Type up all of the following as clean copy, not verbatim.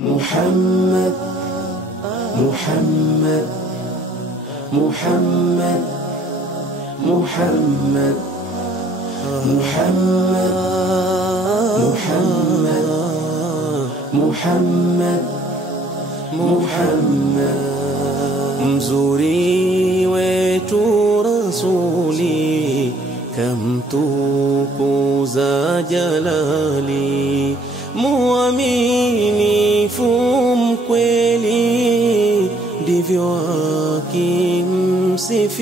محمد محمد محمد محمد محمد محمد محمد محمد mzuri wetu rasuli kamtukuza jalali muaminifu mkweli ndivyo akimsifia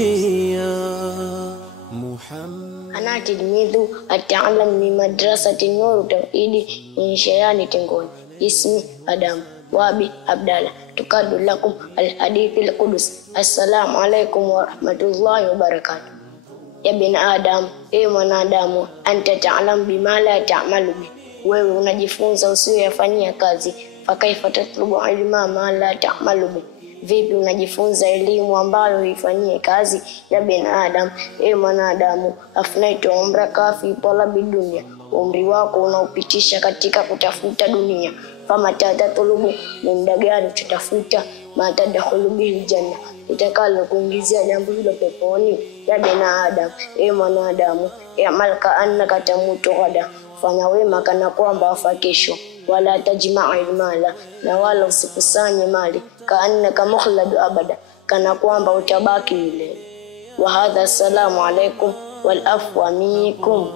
Muhammad. Ana tilmidhu at'allam min madrasati Nur Tawhid min Shayani Tengoni ismi Adam wabi Abdallah tukadu lakum al-hadithi al-qudus assalamu alaikum wa rahmatullahi wa barakatuh. Ya bin Adam, ewe mwanadamu, anta ta'lam bima la ta'malu bi, wewe unajifunza usiyofanyia kazi. Fakaifa tatlubu ilma ma la ta'malu bi, vipi unajifunza elimu ambayo huifanyie kazi? Ya bin Adam, ewe mwanadamu, afnaitu umraka fi talabi dunya, umri wako unaupitisha katika kutafuta dunia. Fama tatlubu, muda gani utatafuta? Ma tadkhulu bihi janna, itakalo kuingizia jambo hilo peponi. Ya bin Adam, ewe mwanadamu, i'mal ka annaka tamutu ghada, fanya wema kana kwamba wafa kesho. Wala tajma'il mala, na wala usikusanye mali, ka annaka mukhladu abada, kana kwamba utabaki milele. Wa hadha assalamu alaikum wal afwa minkum.